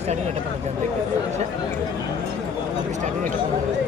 Starting ఎట్ట starting ఎట్ట ఇరవై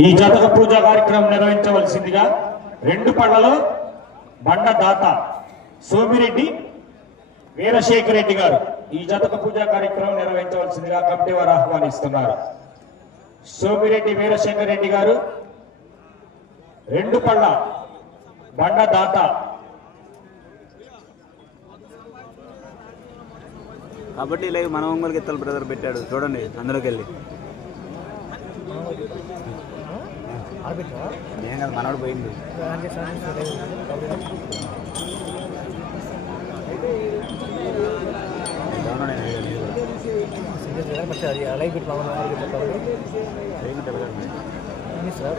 ఈ జతక పూజ కార్యక్రమం నిర్వహించవలసిందిగా రెండు పళ్ళలో బండ దాత సోమిరెడ్డి వీరశేఖర్ రెడ్డి గారు ఈ జతక పూజ కార్యక్రమం నిర్వహించవలసిందిగా కమిటీ వారు ఆహ్వానిస్తున్నారు. సోమిరెడ్డి వీరశేఖర్ రెడ్డి గారు రెండు పళ్ళ బండ దాత కాబట్టి లైవ్ మన ఒంగోలు గిత్తలు బ్రదర్ పెట్టాడు. చూడండి అందులోకి వెళ్ళి నేను కదా మనోడు పోయింది అది అలాగే పెట్టి మామూలు ఆడబెట్టా కాబట్టి ఎన్ని సార్.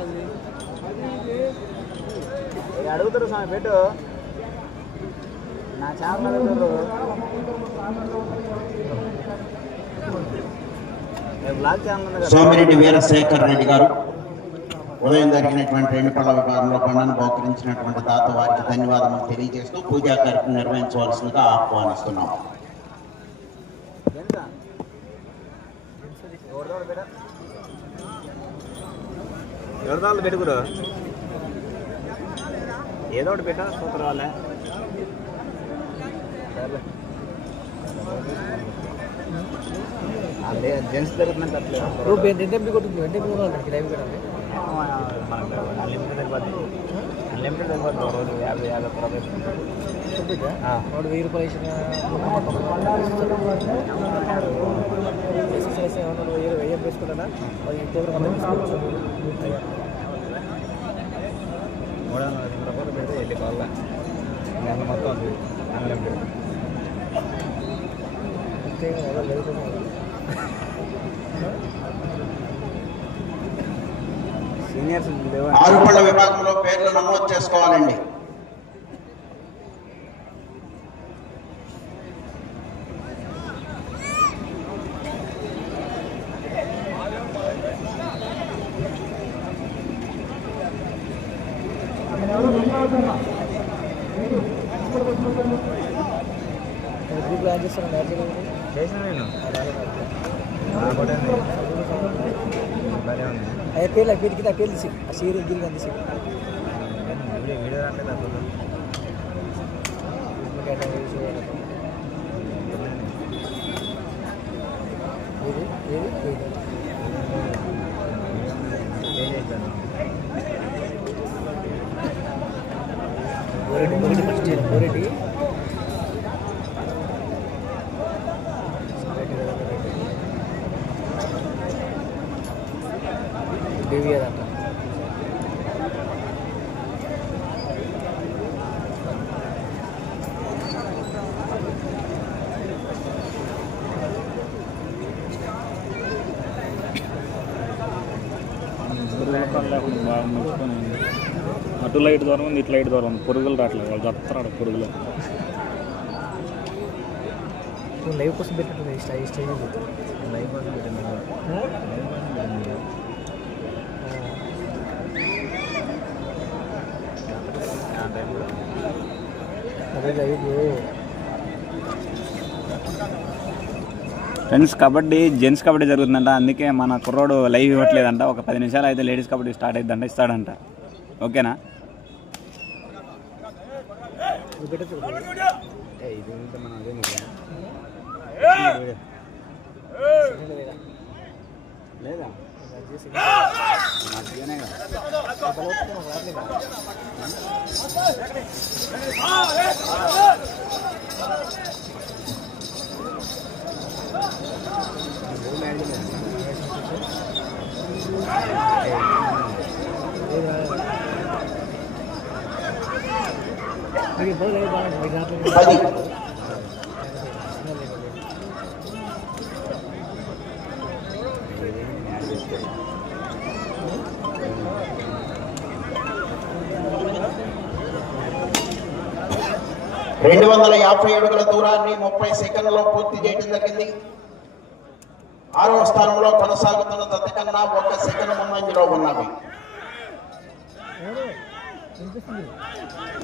అడుగుతారు స్వామి పెట్టు. నా ఛానల్ అడుగుతారు. సోమిరెడ్డి వీరశేఖర్ రెడ్డి గారు ఉదయం జరిగినటువంటి రెండు పళ్ళ విభాగంలో బండను బహుకరించినటువంటి దాత వారికి ధన్యవాదములు తెలియజేస్తూ పూజా కార్యక్రమం నిర్వహించవలసిందిగా ఆహ్వానిస్తున్నాం. ఎంత? ఎవరిదాళ్ళు పెట్టుకురు ఏదో ఒకటి పెట్టా సూత్రం అదే జెంట్స్ జరుగుతుందంటే అట్లే. రూపు ఎంత ఎంత ఎంపీ కొట్టింది ఎంత ఎంపీ కొట్టాలి లైవ్ పెట్టాలి మనకు అన్లిమిటెడ్ సరిపోద్ది అన్లిమిటెడ్ సరిపోద్ది ఒక రోజు యాభై యాభై రూపాయలు చెప్పిందా ఆ. వాడు వెయ్యి రూపాయలు వేసిన ఎక్సర్సైజ్ ఏమన్నా వెయ్యి వెయ్యి వేసుకుంటానా అది ఎంత వెళ్ళి కావాల నెల మొత్తం ఉంది అన్లిమిటెడ్ అంతే కదా లేదు సీనియర్స్ లేవా? ఆరు పళ్ళ విభాగంలో పేర్లు నమోదు చేసుకోవాలండి గ్రూప్లో యాడ్ చేస్తాను యాడ్ చేయలేదు చేసిన నేను నా కూడా భలే ఉంది అదే పేర్లు పేరు కింద పేర్లు తీసి ఆ సీరియల్ గిరి అంది ఏది? ఏది? ఏది? బాగా ముడుచుకొని అటు లైట్ దూరం ఉంది ఇటు లైట్ దూరం ఉంది. పురుగులు రావట్లేదు వాళ్ళు చెప్తారు పురుగులు. లైవ్ కోసం పెట్టినట్టు స్టై స్టైల్ లైవ్ కోసం పెట్టింది లైవ్ కోసం పెట్టింది. ఆ? టైంలో. అదే live friends kabaddi gents kabaddi జరుగుతుందంట. అందుకే మన కుర్రోడు లైవ్ ఇవ్వట్లేదంట. ఒక పది నిమిషాలు అయితే లేడీస్ కబడ్డీ స్టార్ట్ అయిద్దంట ఇస్తాడంట. ఓకేనా? లేదా పది రెండు వందల యాభై అడుగుల దూరాన్ని ముప్పై సెకండ్లలో పూర్తి చేయడం జరిగింది. ఆరవ స్థానంలో కొనసాగుతున్న తత్తకన్నా ఒక సెకండ్ ముందంజలో ఉన్నవి.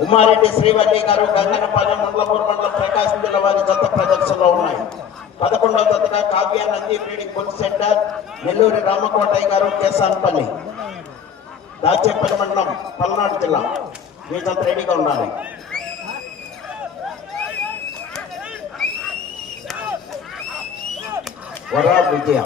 ఉమారెడ్డి శ్రీవల్లి గారు గంగనపాలెం మండలపూర్ మండలం ప్రకాశం జిల్లా వారి జత ప్రదర్శనలో ఉన్నాయి. పదకొండవ జతగా Kavya Nandi breeding food centre Nelluri Ramakotaiah garu Kesanpalli Dachepalli మండలం పల్నాడు జిల్లా. మీ జత రెడీగా ఉండాలి. వరా విజయ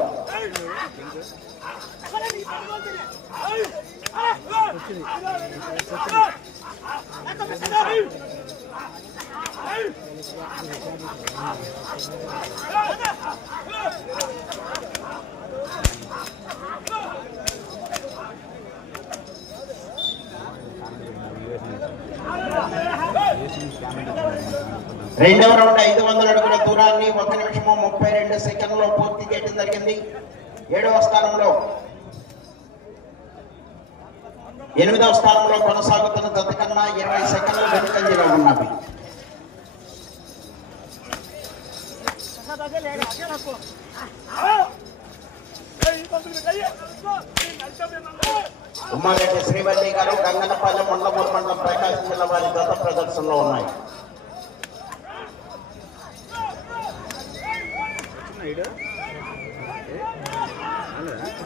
రెండవ రౌండ్ ఐదు వందల అడుగుల దూరాన్ని ఒక నిమిషము ముప్పై రెండు సెకండ్లో పూర్తి చేయడం జరిగింది. ఏడవ స్థానంలో ఎనిమిదవ స్థానంలో కొనసాగుతున్న జత కన్నా ఇరవై సెకండ్లు వెనుకంజలో ఉన్నవి. ఉమ్మారెడ్డి శ్రీవల్లి గారు గంగనపల్లి మండలమూరు మండలం ప్రకాశం జిల్లా వారి గత ప్రదర్శనలో ఉన్నాయి.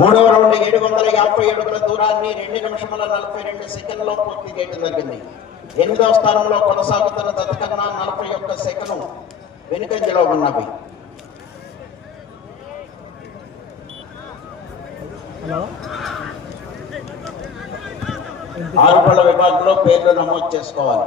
మూడవ రౌండ్ ఏడు వందల యాభై అడుగుల దూరాన్ని రెండు నిమిషముల నలభై రెండు సెకండ్లో పూర్తి చేయడం జరిగింది. ఎనిమిదవ స్థానంలో కొనసాగుతున్న జత కన్నా నలభై ఒక్క సెకండ్ వెనుకంజలో ఉన్నవి. హలో? ఆరుపళ్ళ విభాగంలో పేర్లు నమోదు చేసుకోవాలి.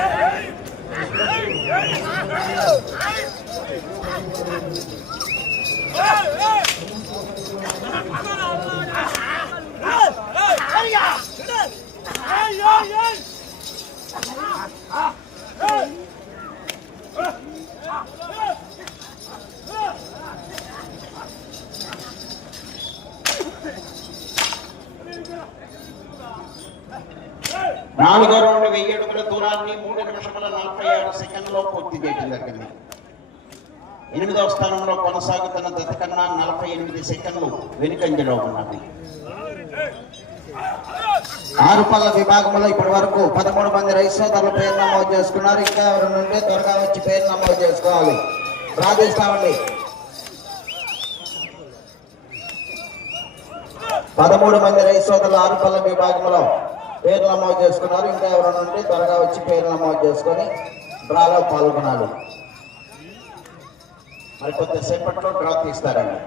నాలుగో రౌండ్ వెయ్యి అడుగుల దూరాన్ని మూడు నిమిషముల నలభై ఆరు సెకండ్లో పూర్తి చేయడం జరిగింది ఎనిమిదవ స్థానంలో కొనసాగుతున్న జత కన్నా నలభై ఎనిమిది సెకండ్లు వెనుకంజలో ఉన్నది. ఆరు పళ్ళ విభాగంలో ఇప్పటి వరకు పదమూడు మంది రైతు సోదరులు పేరు నమోదు చేసుకున్నారు. ఇంకా ఎవరు నుండి త్వరగా వచ్చి పేరు నమోదు చేసుకోవాలి. ప్రార్థిస్తామండి పదమూడు మంది రైతు సోదరులు ఆరు పళ్ళ విభాగంలో పేరు నమోదు చేసుకున్నారు. ఇంకా ఎవరు నుండి త్వరగా వచ్చి పేరు నమోదు చేసుకొని డ్రాలో పాల్గొనాలి. మరి కొద్దిసేపట్లో డ్రా తీస్తారండి.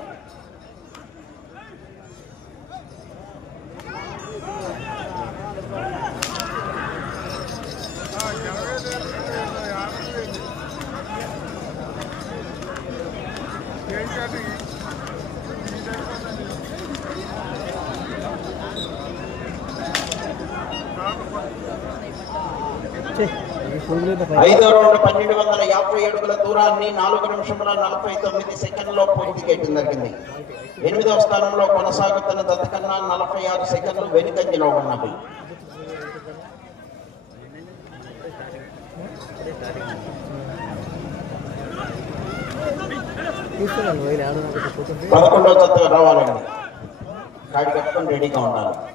ఐదో రౌండ్ పన్నెండు వందల యాభై అడుగుల దూరాన్ని నాలుగు నిమిషముల నలభై తొమ్మిది సెకండ్లో పూర్తి చేయడం జరిగింది. ఎనిమిదవ స్థానంలో కొనసాగుతున్న దత్తకన్నా నలభై ఆరు సెకండ్లు వెనుకంజలో ఉన్నవి. పదకొండవ జత రావాలండి. కాడి కట్టుకొని రెడీగా ఉండాలి.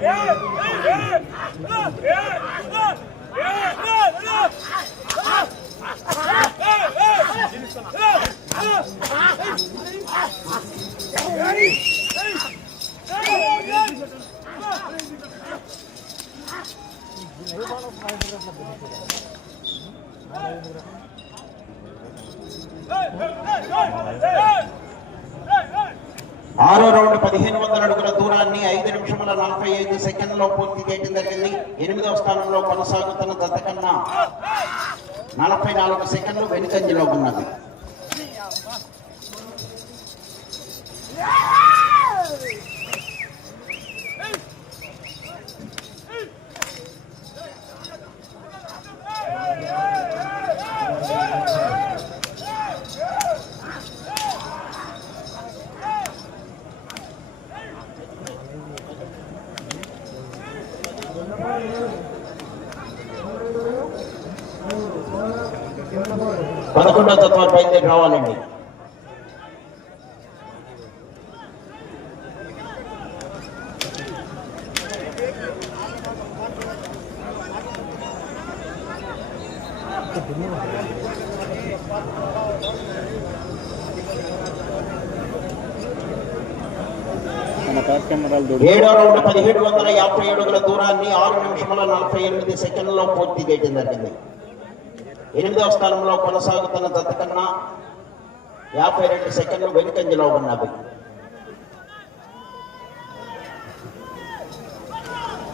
Ah! నలభై ఐదు సెకండ్లో పూర్తి చేయడం జరిగింది. ఎనిమిదవ స్థానంలో కొనసాగుతున్న జత కన్నా నలభై నాలుగు సెకండ్లు వెనుకంజలో ఉన్నది పదకొండవ టాప్ కెమెరాలు ఏడో రౌండ్ పదిహేడు వందల యాభై అడుగుల దూరాన్ని ఆరు నిమిషముల నలభై ఎనిమిది సెకండ్లలో పూర్తి చేయడం జరిగింది. ఎనిమిదవ స్థానంలో కొనసాగుతున్న జత కన్నా యాభై రెండు సెకండ్లు వెనుకంజలో ఉన్నవి.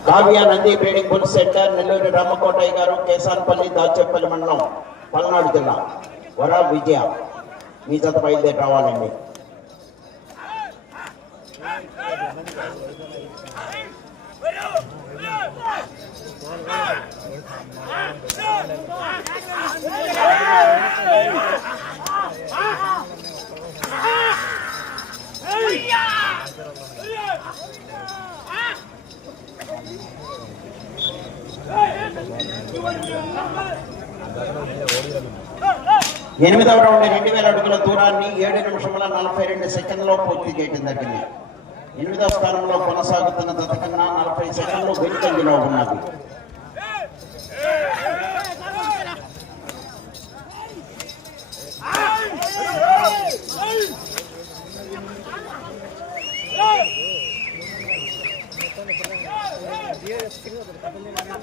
Kavya Nandi breeding bull centre Nellore Ramakotaiah garu Kesanpalli Dachepalli మండలం పల్నాడు జిల్లా వరా విజయ. మీ జత బయలుదేరి రావాలండి. ఎనిమిదవ రౌండ్ రెండు వేల అడుగుల దూరాన్ని ఏడు నిమిషముల నలభై రెండు సెకండ్లో పూర్తి చేయడం జరిగింది. ఎనిమిదవ స్థానంలో కొనసాగుతున్న జత కన్నా నలభై సెకండ్లు వెనుకంజలో ఉన్నది.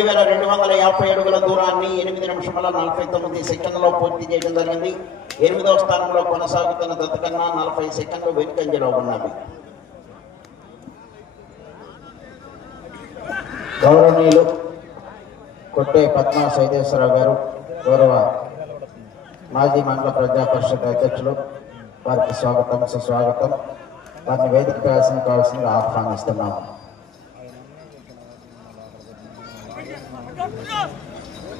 రెండు వేల రెండు వందల యాభై అడుగుల దూరాన్ని ఎనిమిది నిమిషముల నలభై తొమ్మిది సెకండ్లలో పూర్తి చేయడం జరిగింది. ఎనిమిదవ స్థానంలో కొనసాగుతున్న దత్తకన్నా నలభై సెకండ్లు వెనుకంజలో ఉన్నవి. గౌరవనీయులు కొట్టే పద్మా సైదేశ్వరరావు గారు గౌరవ మాజీ మండల ప్రజా పరిషత్ అధ్యక్షులు వారికి స్వాగతం సుస్వాగతం. వారిని వేదిక కావాల్సిన కావాల్సిందిగా ఆహ్వానిస్తున్నాము.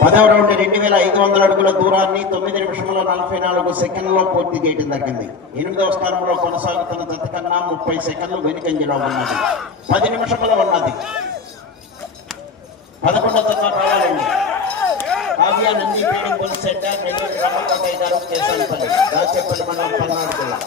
పదవ రౌండ్ రెండు వేల ఐదు వందల అడుగుల దూరాన్ని తొమ్మిది నిమిషముల నలభై నాలుగు సెకండ్లలో పూర్తి చేయడం జరిగింది. ఎనిమిదవ స్థానంలో కొనసాగుతున్న జత కన్నా ముప్పై సెకండ్లు వెనుకంజలో ఉన్నది. పది నిమిషముల ఉన్నది. పదకొండవ తత్వ రావాలండి కావ్య నంది పీడింగ్ సెంటర్ నెల్లూరు రమకోటయ్య గారు కేసాలపల్లి దాచేపల్లి మండలం పల్నాడు జిల్లా.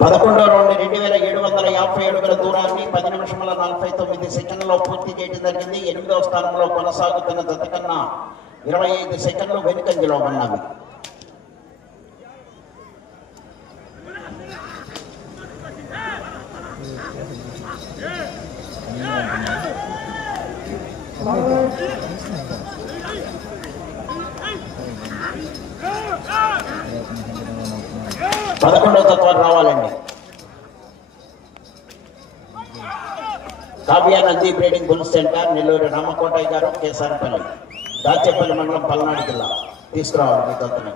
పదకొండో రౌండ్ రెండు వేల ఏడు వందల యాభై అడుగుల దూరాన్ని పది నిమిషముల నలభై తొమ్మిది సెకండ్లో పూర్తి చేయడం జరిగింది. ఎనిమిదవ స్థానంలో కొనసాగుతున్న జత కన్నా ఇరవై ఐదు సెకండ్లు వెనుకంజలో ఉన్నవి. పదకొండవ తత్వాలు రావాలండి Kavya Nandi breeding bull center Nellore Ramakotaiah garu Kesarapalli Dachepalli మండలం పల్నాడు జిల్లా తీసుకురావాలి మీ దత్తని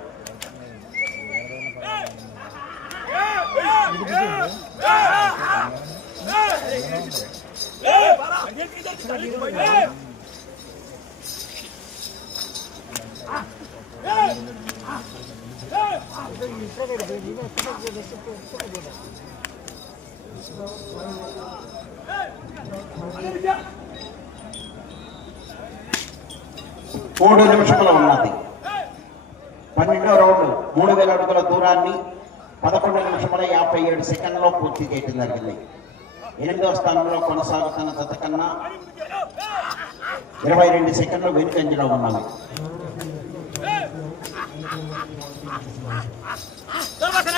మూడు నిమిషముల ఉన్నది. పన్నెండో రౌండ్ మూడు వేల అడుగుల దూరాన్ని పదకొండు నిమిషముల యాభై ఏడు సెకండ్లో పూర్తి చేయడం జరిగింది. ఎనిమిదవ స్థానంలో కొనసాగుతున్న జత కన్నా ఇరవై రెండు సెకండ్లు వెనుకంజలో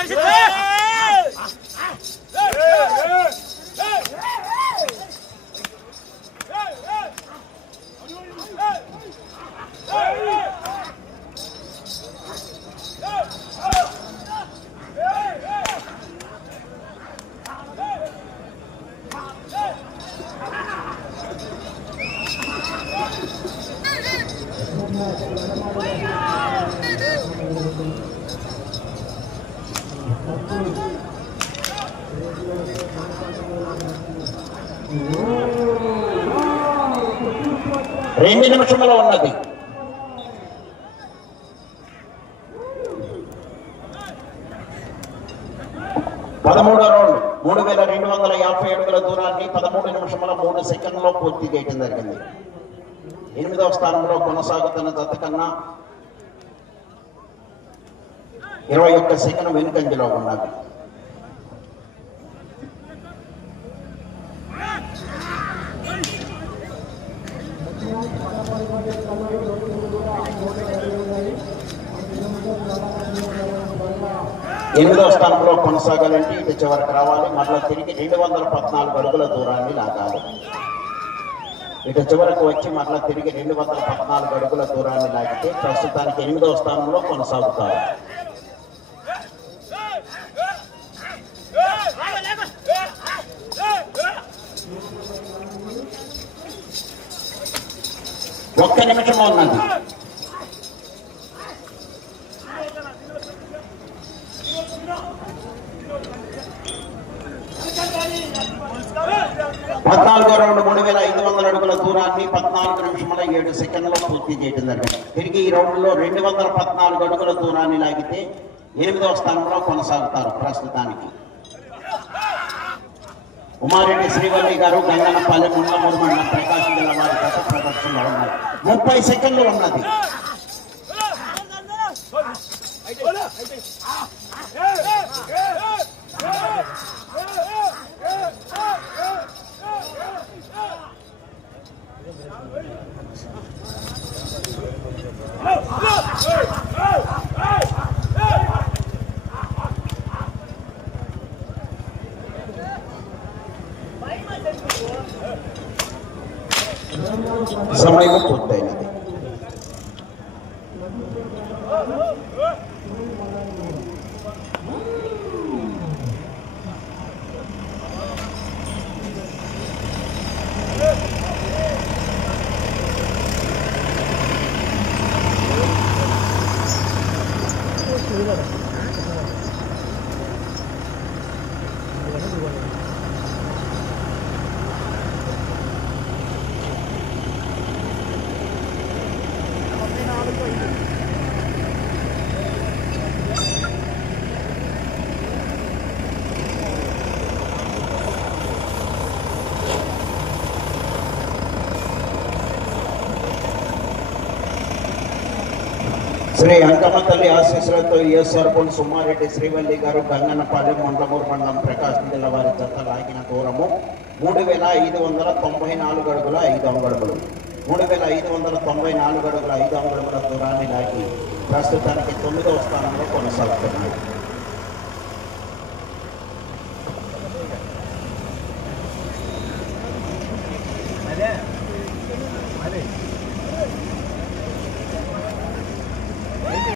ఉన్నవి రెండు నిమిషంలో ఉన్నది. పదమూడో రౌండ్ మూడు వేల రెండు వందల యాభై అడుగుల దూరాన్ని పదమూడు నిమిషముల మూడు సెకండ్లో పూర్తి చేయడం జరిగింది. ఎనిమిదవ స్థానంలో కొనసాగుతున్న జత కన్నా ఇరవై ఒక్క సెకండ్ వెనుకంజలో ఉన్నది. ఎనిమిదో స్థానంలో కొనసాగాలంటే ఇటు చివరికి రావాలి. మరలా తిరిగి రెండు వందల పద్నాలుగు అడుగుల దూరాన్ని లాగాలి. ఇటు చివరికి వచ్చి మరలా తిరిగి రెండు వందల పద్నాలుగు అడుగుల దూరాన్ని లాగితే ప్రస్తుతానికి ఎనిమిదో స్థానంలో కొనసాగుతారు. ఒక్క నిమిషం ఉన్నది పద్నాలుగో రౌండ్ మూడు వేల ఐదు వందల అడుగుల దూరాన్ని పద్నాలుగు నిమిషముల ఏడు సెకండ్లో పూర్తి చేయడం జరిగింది. తిరిగి ఈ రౌండ్లో రెండు వందల పద్నాలుగు అడుగుల దూరాన్ని లాగితే ఎనిమిదవ స్థానంలో కొనసాగుతారు ప్రస్తుతానికి. ఉమారెడ్డి శ్రీవల్లి గారు గంగనపల్లి ముండమూరు మండలం ప్రకాశం జిల్లా వారి గత ప్రదర్శనలో ఉన్నారు. ముప్పై సెకండ్లు ఉన్నది. जमायला पोचता येणार శ్రీ అంకమ్మ తల్లి ఆశీస్సులతో ఈఎస్ఆర్పూల్ సుమారెడ్డి శ్రీవల్లి గారు గంగన్నపాలెం మండమూరు మండలం ప్రకాశం జిల్లా వారి జత లాగిన దూరము మూడు వేల ఐదు వందల తొంభై నాలుగు అడుగుల ఐదు అంగడుగులు మూడు వేల ఐదు వందల తొంభై నాలుగు అడుగుల ఐదు అంగడుగుల దూరాన్ని లాగి ప్రస్తుతానికి తొమ్మిదవ స్థానంలో కొనసాగుతున్నాయి.